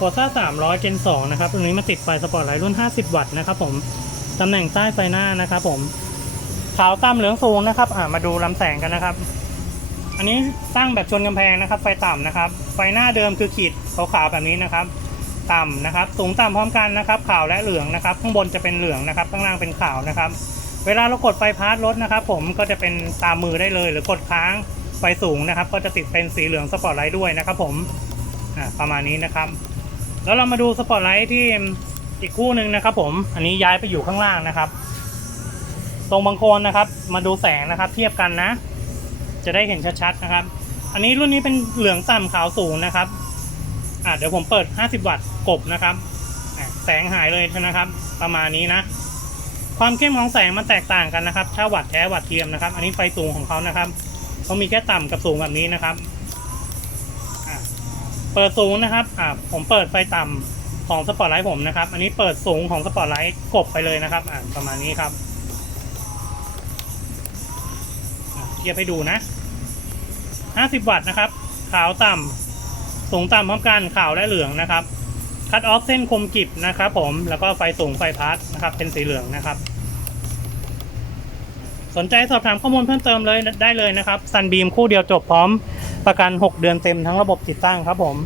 Forza 300 Gen 2นะครับ ตัวนี้มาติดไฟสปอร์ตไลท์รุ่น 50 วัตต์นะครับผม ตำแหน่งใต้ไฟหน้านะครับผม ขาวต่ำเหลืองสูงนะครับ อ่ามาดูลำแสงกันนะครับ อันนี้ตั้งแบบชนกำแพงนะครับ ไฟต่ำนะครับ ไฟหน้าเดิมคือขีดขาวๆแบบนี้นะครับ ต่ำนะครับ สูงต่ำพร้อมกันนะครับ ขาวและเหลืองนะครับ ข้างบนจะเป็นเหลืองนะครับ ข้างล่างเป็นขาวนะครับ เวลาเรากดไฟพาร์ทรถนะครับ ผม ก็จะเป็นตามมือได้เลย หรือกดค้างไฟสูงนะครับ ก็จะติดเป็นสีเหลืองสปอร์ตไลท์ด้วยนะครับ ผม อ่า ประมาณนี้นะครับ แล้วเรามาดูสปอร์ตไลท์ที่อีกคู่หนึ่งนะครับ ผม อันนี้ย้ายไปอยู่ข้างล่างนะครับ ตรงบางโคนนะครับ มาดูแสงนะครับ เทียบกันนะ จะได้เห็นชัดๆนะครับ อันนี้รุ่นนี้เป็นเหลืองต่ำขาวสูงนะครับ อ่าเดี๋ยวผมเปิด 50 วัตต์กบนะครับ แสงหายเลยนะครับ ประมาณนี้นะ ความเข้มของแสงมันแตกต่างกันนะครับ ถ้าวัดแท้วัดเทียมนะครับ อันนี้ไฟสูงของเขานะครับเขามีแค่ต่ำกับสูงแบบนี้นะครับ เปิดสูงนะครับอ่าผมเปิดไฟต่ำของสปอตไลท์ผมนะครับ อันนี้เปิดสูงของสปอตไลท์กบไปเลยนะครับอ่าประมาณนี้ครับเทียบให้ดูนะ 50 วัตต์นะครับ ขาวต่ำสูงต่ำพร้อมกันขาวและเหลืองนะครับ คัดออฟเส้นคมกิบนะครับผมแล้วก็ไฟสูงไฟพาร์ทนะครับ เป็นสีเหลืองนะครับ สนใจสอบถามข้อมูลเพิ่มเติมเลยได้เลยนะครับซันบีมคู่เดียวจบพร้อม ประกัน 6 เดือนเต็มทั้งระบบติดตั้งครับผม